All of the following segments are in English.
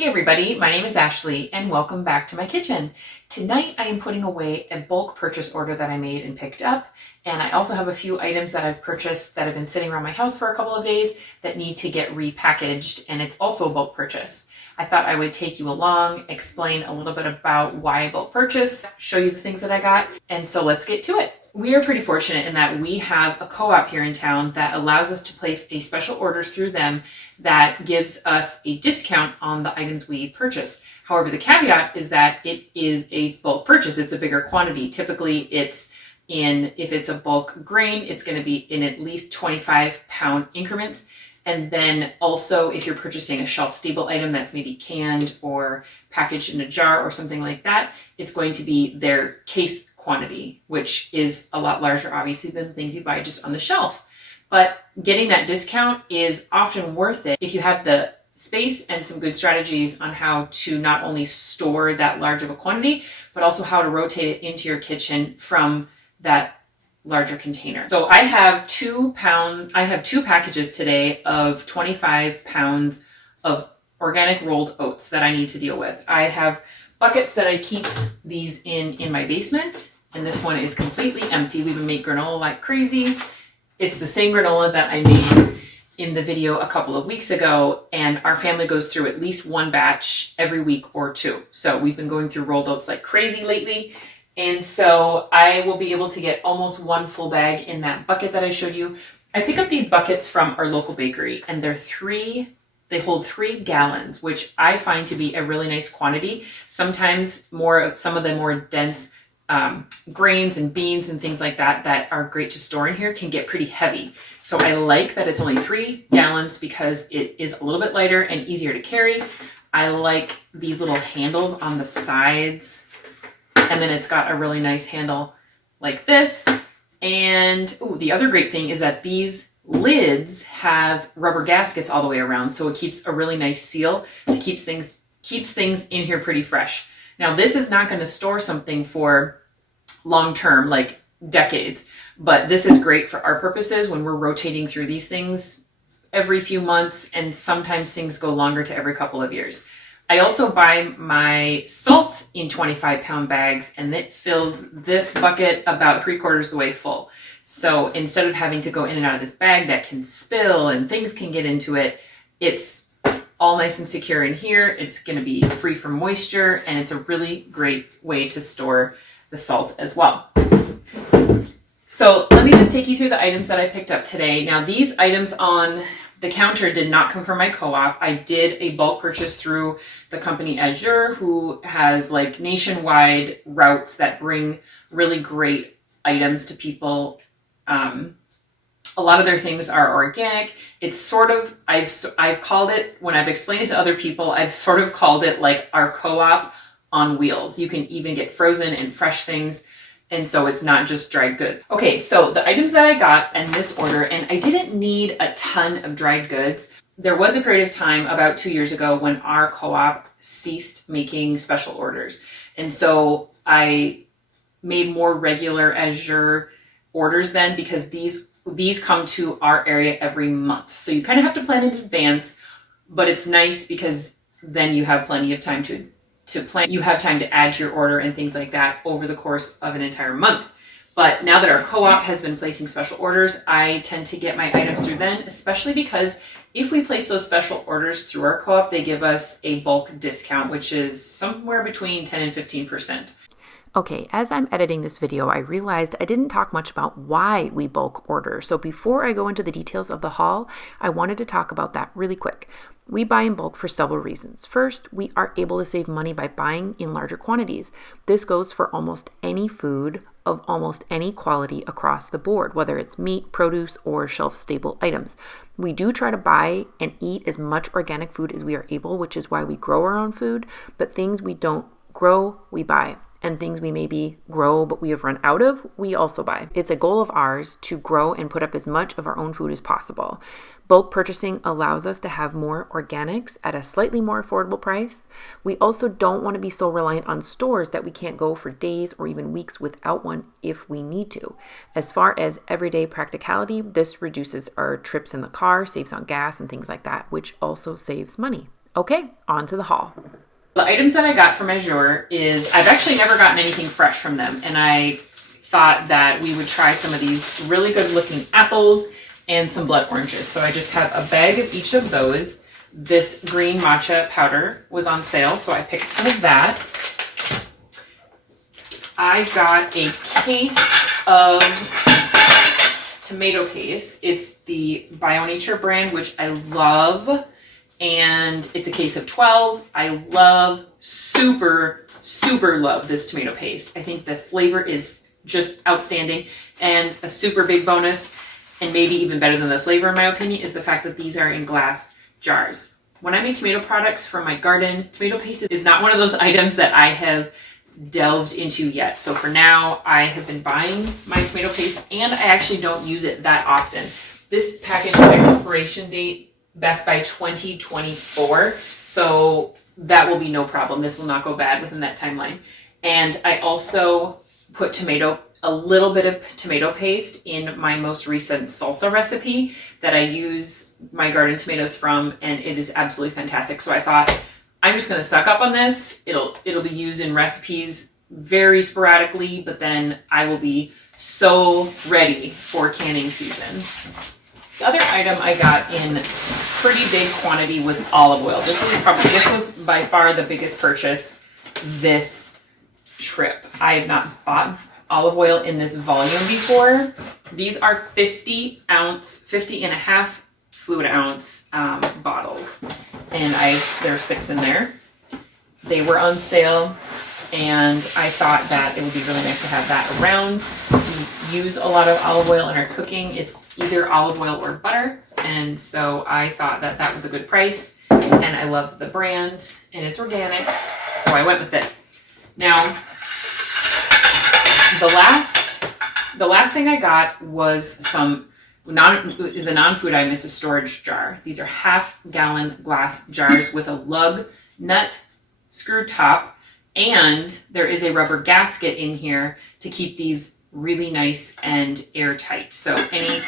Hey everybody, my name is Ashley and welcome back to my kitchen. Tonight I am putting away a bulk purchase order that I made and picked up, and I also have a few items that I've purchased that have been sitting around my house for a couple of days that need to get repackaged, and it's also a bulk purchase. I thought I would take you along, explain a little bit about why I bulk purchase, show you the things that I got, and so let's get to it. We are pretty fortunate in that we have a co-op here in town that allows us to place a special order through them that gives us a discount on the items we purchase. However, the caveat is that it is a bulk purchase. It's a bigger quantity. Typically, if it's a bulk grain, it's going to be in at least 25-pound increments. And then also, if you're purchasing a shelf-stable item that's maybe canned or packaged in a jar or something like that, it's going to be their case quantity, which is a lot larger, obviously, than things you buy just on the shelf. But getting that discount is often worth it if you have the space and some good strategies on how to not only store that large of a quantity, but also how to rotate it into your kitchen from that larger container. So I have two packages today of 25 pounds of organic rolled oats that I need to deal with. I have buckets that I keep these in my basement, and this one is completely empty. We've been making granola like crazy. It's the same granola that I made in the video a couple of weeks ago, and our family goes through at least one batch every week or two. So we've been going through rolled oats like crazy lately, and so I will be able to get almost one full bag in that bucket that I showed you. I pick up these buckets from our local bakery, and they hold 3 gallons, which I find to be a really nice quantity. Sometimes some of the more dense grains and beans and things like that are great to store in here can get pretty heavy. So I like that it's only 3 gallons because it is a little bit lighter and easier to carry. I like these little handles on the sides, and then it's got a really nice handle like this. And the other great thing is that these lids have rubber gaskets all the way around, so it keeps a really nice seal. It keeps things in here pretty fresh. Now, this is not going to store something for long term, like decades, but this is great for our purposes when we're rotating through these things every few months, and sometimes things go longer to every couple of years. I also buy my salt in 25-pound bags, and it fills this bucket about 3/4 the way full. So instead of having to go in and out of this bag that can spill and things can get into it, it's all nice and secure in here. It's going to be free from moisture, and it's a really great way to store the salt as well. So let me just take you through the items that I picked up today. Now, these items on the counter did not come from my co-op. I did a bulk purchase through the company Azure, who has like nationwide routes that bring really great items to people. A lot of their things are organic. It's sort of, I've called it, when I've explained it to other people, I've sort of called it like our co-op on wheels. You can even get frozen and fresh things, and so it's not just dried goods. Okay, so the items that I got in this order, and I didn't need a ton of dried goods. There was a period of time about 2 years ago when our co-op ceased making special orders, and so I made more regular Azure orders then, because these come to our area every month. So you kind of have to plan in advance, but it's nice because then you have plenty of time to plan. You have time to add to your order and things like that over the course of an entire month. But now that our co-op has been placing special orders, I tend to get my items through then, especially because if we place those special orders through our co-op, they give us a bulk discount, which is somewhere between 10 and 15%. Okay, as I'm editing this video, I realized I didn't talk much about why we bulk order. So before I go into the details of the haul, I wanted to talk about that really quick. We buy in bulk for several reasons. First, we are able to save money by buying in larger quantities. This goes for almost any food of almost any quality across the board, whether it's meat, produce, or shelf-stable items. We do try to buy and eat as much organic food as we are able, which is why we grow our own food, but things we don't grow, we buy. And things we maybe grow but we have run out of, we also buy. It's a goal of ours to grow and put up as much of our own food as possible. Bulk purchasing allows us to have more organics at a slightly more affordable price. We also don't want to be so reliant on stores that we can't go for days or even weeks without one if we need to. As far as everyday practicality, this reduces our trips in the car, saves on gas and things like that, which also saves money. Okay, on to the haul. The items that I got from Azure is, I've actually never gotten anything fresh from them, and I thought that we would try some of these really good looking apples and some blood oranges. So I just have a bag of each of those. This green matcha powder was on sale, so I picked some of that. I got a case of tomato paste. It's the Bio Nature brand, which I love. And it's a case of 12. I love, super love this tomato paste. I think the flavor is just outstanding. And a super big bonus, and maybe even better than the flavor in my opinion, is the fact that these are in glass jars. When I make tomato products from my garden, tomato paste is not one of those items that I have delved into yet. So for now, I have been buying my tomato paste, and I actually don't use it that often. This package expiration date best by 2024, so that will be no problem. This will not go bad within that timeline. And I also put a little bit of tomato paste in my most recent salsa recipe that I use my garden tomatoes from, and it is absolutely fantastic. So I thought, I'm just going to stock up on this. It'll be used in recipes very sporadically, but then I will be so ready for canning season. The other item I got in pretty big quantity was olive oil. This was by far the biggest purchase this trip. I have not bought olive oil in this volume before. These are 50 and a half fluid ounce bottles, and there are 6 in there. They were on sale, and I thought that it would be really nice to have that around. We use a lot of olive oil in our cooking. It's either olive oil or butter, and so I thought that that was a good price, and I love the brand, and it's organic, so I went with it. Now, the last thing I got was a non-food item. It's a storage jar. These are half-gallon glass jars with a lug nut screw top, and there is a rubber gasket in here to keep these really nice and airtight. So any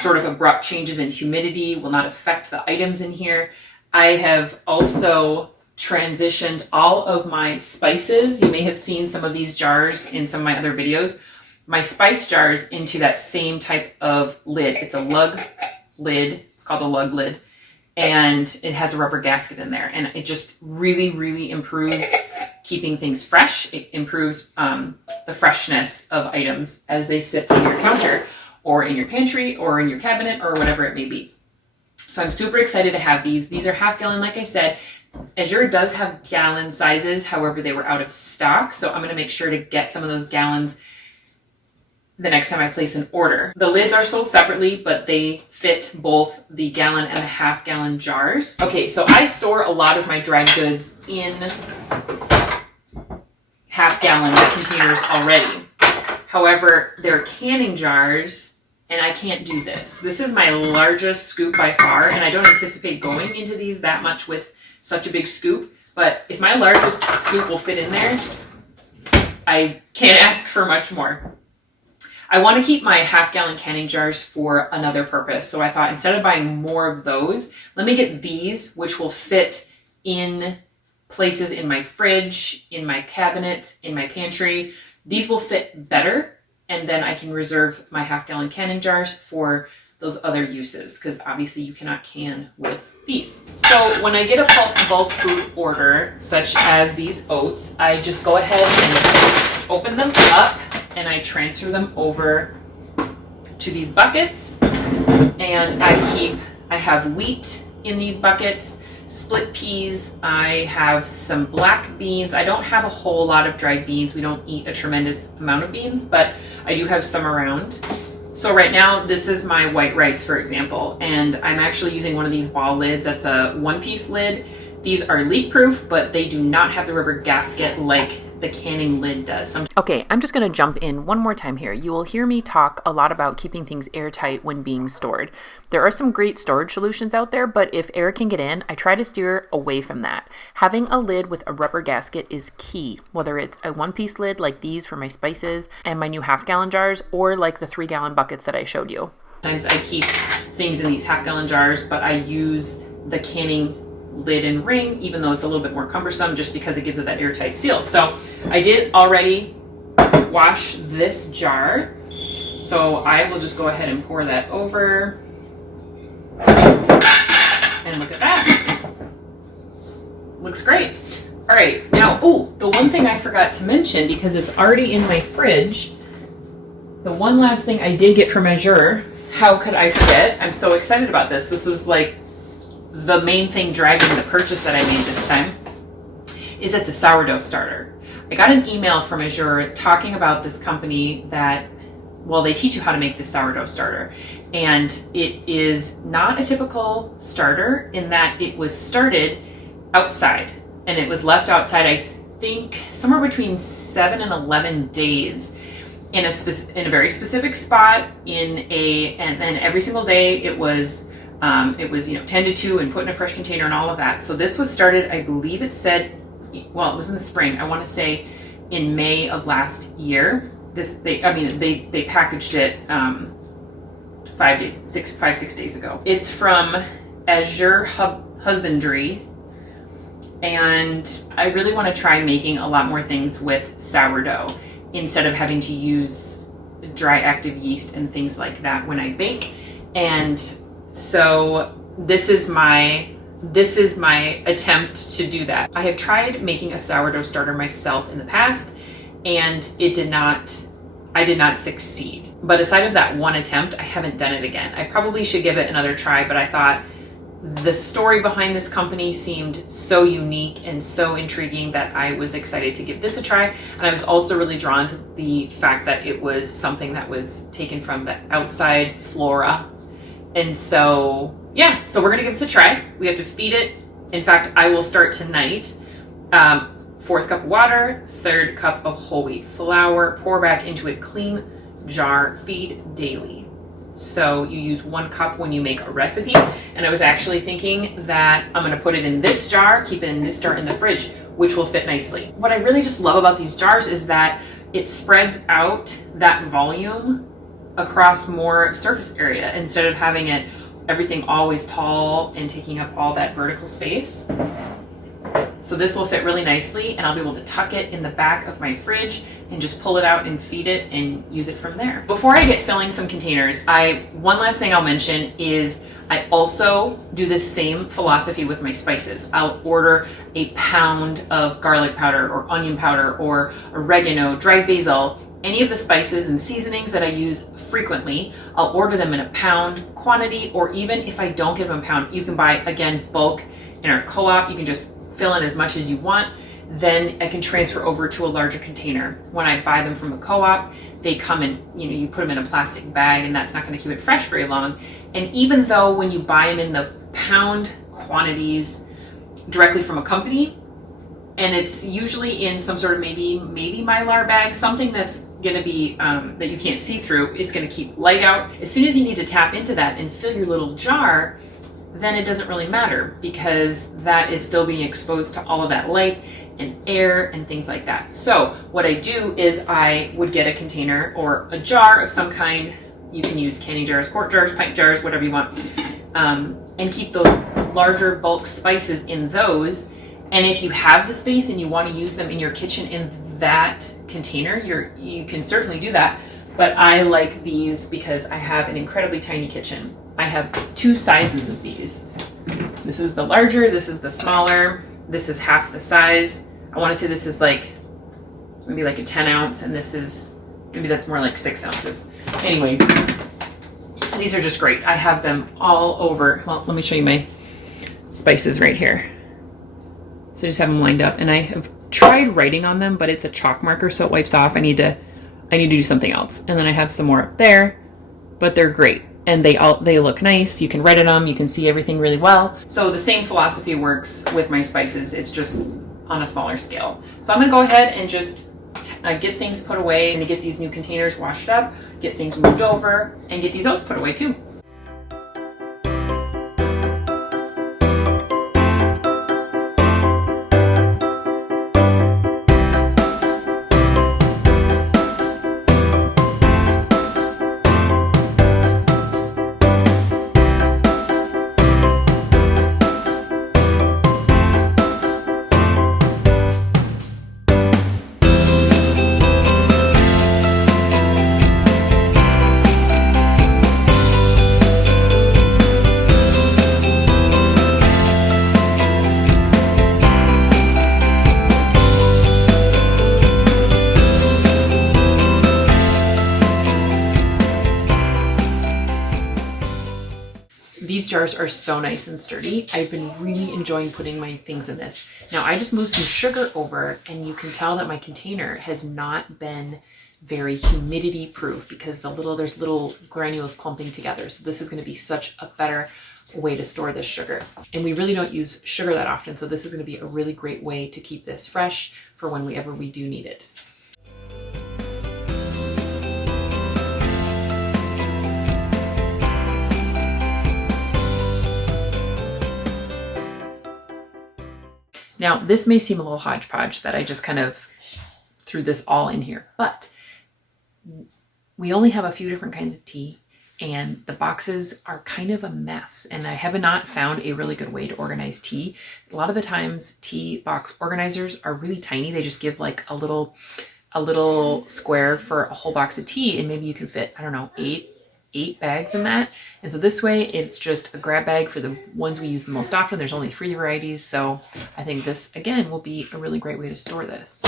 sort of abrupt changes in humidity will not affect the items in here. I have also transitioned all of my spices. You may have seen some of these jars in some of my other videos. My spice jars into that same type of lid. It's a lug lid. It's called a lug lid. And it has a rubber gasket in there. And it just really improves keeping things fresh. It improves the freshness of items as they sit on your counter or in your pantry or in your cabinet or whatever it may be. So I'm super excited to have these. These are half gallon, like I said. Azure does have gallon sizes. However, they were out of stock. So I'm going to make sure to get some of those gallons the next time I place an order. The lids are sold separately, but they fit both the gallon and the half gallon jars. Okay, so I store a lot of my dried goods in half gallon containers already. However, they're canning jars, and I can't do this. This is my largest scoop by far, and I don't anticipate going into these that much with such a big scoop, but if my largest scoop will fit in there, I can't ask for much more. I want to keep my half-gallon canning jars for another purpose. So I thought instead of buying more of those, let me get these, which will fit in places in my fridge, in my cabinets, in my pantry. These will fit better, and then I can reserve my half-gallon canning jars for those other uses, because obviously you cannot can with these. So when I get a bulk food order, such as these oats, I just go ahead and open them up, and I transfer them over to these buckets, and I have wheat in these buckets, split peas, I have some black beans. I don't have a whole lot of dried beans. We don't eat a tremendous amount of beans, but I do have some around. So right now, this is my white rice, for example, and I'm actually using one of these ball lids. That's a one-piece lid. These are leak-proof, but they do not have the rubber gasket like the canning lid does. Okay, I'm just going to jump in one more time here. You will hear me talk a lot about keeping things airtight when being stored. There are some great storage solutions out there, but if air can get in, I try to steer away from that. Having a lid with a rubber gasket is key, whether it's a one-piece lid like these for my spices and my new half-gallon jars, or like the 3-gallon buckets that I showed you. Sometimes I keep things in these half-gallon jars, but I use the canning lid and ring, even though it's a little bit more cumbersome just because it gives it that airtight seal. So I did already wash this jar. So I will just go ahead and pour that over. And look at that. Looks great. All right, now, the one thing I forgot to mention, because it's already in my fridge, the one last thing I did get from Azure, how could I forget? I'm so excited about this. This is like the main thing dragging the purchase that I made this time, is it's a sourdough starter. I got an email from Azure talking about this company that, well, they teach you how to make this sourdough starter. And it is not a typical starter in that it was started outside. And it was left outside, I think, somewhere between 7 and 11 days in a very specific spot and every single day it was tended to and put in a fresh container and all of that. So this was started, I believe it said, well, it was in the spring. I want to say in May of last year. They packaged it 6 days ago. It's from Azure Husbandry. And I really want to try making a lot more things with sourdough instead of having to use dry active yeast and things like that when I bake. And so this is my attempt to do that. I have tried making a sourdough starter myself in the past, and I did not succeed. But aside of that one attempt, I haven't done it again. I probably should give it another try, but I thought the story behind this company seemed so unique and so intriguing that I was excited to give this a try. And I was also really drawn to the fact that it was something that was taken from the outside flora. And so, yeah, so we're gonna give it a try. We have to feed it. In fact, I will start tonight. 4th cup of water, 3rd cup of whole wheat flour, pour back into a clean jar, feed daily. So you use 1 cup when you make a recipe. And I was actually thinking that I'm gonna put it in this jar, keep it in this jar in the fridge, which will fit nicely. What I really just love about these jars is that it spreads out that volume across more surface area instead of having everything always tall and taking up all that vertical space. So this will fit really nicely, and I'll be able to tuck it in the back of my fridge and just pull it out and feed it and use it from there. Before I get filling some containers, one last thing I'll mention is I also do this same philosophy with my spices. I'll order a pound of garlic powder or onion powder or oregano, dried basil, any of the spices and seasonings that I use frequently. I'll order them in a pound quantity, or even if I don't get them a pound, you can buy, again, bulk in our co-op. You can just fill in as much as you want. Then I can transfer over to a larger container. When I buy them from the co-op, they come in, you put them in a plastic bag, and that's not going to keep it fresh very long. And even though when you buy them in the pound quantities directly from a company, and it's usually in some sort of maybe Mylar bag, something that's going to be that you can't see through, it's going to keep light out. As soon as you need to tap into that and fill your little jar, then it doesn't really matter, because that is still being exposed to all of that light and air and things like that. So what I do is I would get a container or a jar of some kind. You can use canning jars, quart jars, pint jars, whatever you want, and keep those larger bulk spices in those. And if you have the space and you want to use them in your kitchen in that container, you can certainly do that. But I like these because I have an incredibly tiny kitchen. I have 2 sizes of these. This is the larger, this is the smaller, this is half the size. I want to say this is maybe like a 10 ounce, and this is, maybe that's more like 6 ounces. Anyway, these are just great. I have them all over. Well, let me show you my spices right here. So I just have them lined up, and I have tried writing on them, but it's a chalk marker, so it wipes off. I need to do something else. And then I have some more up there, but they're great. And they look nice. You can write on them. You can see everything really well. So the same philosophy works with my spices. It's just on a smaller scale. So I'm going to go ahead and just get things put away, and to get these new containers washed up, get things moved over, and get these oats put away too. These jars are so nice and sturdy. I've been really enjoying putting my things in this. Now I just moved some sugar over, and you can tell that my container has not been very humidity proof because there's little granules clumping together. So this is going to be such a better way to store this sugar. And we really don't use sugar that often, so this is going to be a really great way to keep this fresh for whenever we do need it. Now, this may seem a little hodgepodge that I just kind of threw this all in here, but we only have a few different kinds of tea, and the boxes are kind of a mess, and I have not found a really good way to organize tea. A lot of the times tea box organizers are really tiny. They just give like a little square for a whole box of tea, and maybe you can fit, I don't know, eight bags in that. And so this way it's just a grab bag for the ones we use the most often. There's only 3 varieties, so I think this again will be a really great way to store this.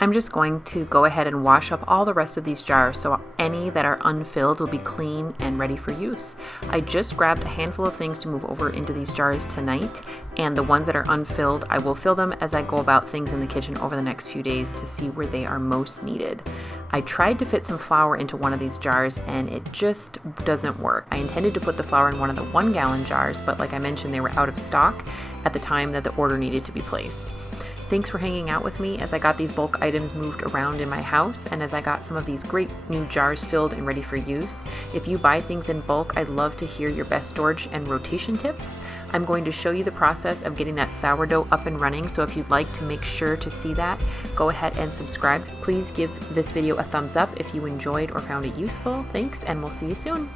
I'm just going to go ahead and wash up all the rest of these jars so any that are unfilled will be clean and ready for use. I just grabbed a handful of things to move over into these jars tonight, and the ones that are unfilled, I will fill them as I go about things in the kitchen over the next few days to see where they are most needed. I tried to fit some flour into one of these jars and it just doesn't work. I intended to put the flour in one of the 1-gallon jars, but like I mentioned, they were out of stock at the time that the order needed to be placed. Thanks for hanging out with me as I got these bulk items moved around in my house and as I got some of these great new jars filled and ready for use. If you buy things in bulk, I'd love to hear your best storage and rotation tips. I'm going to show you the process of getting that sourdough up and running, so if you'd like to make sure to see that, go ahead and subscribe. Please give this video a thumbs up if you enjoyed or found it useful. Thanks, and we'll see you soon.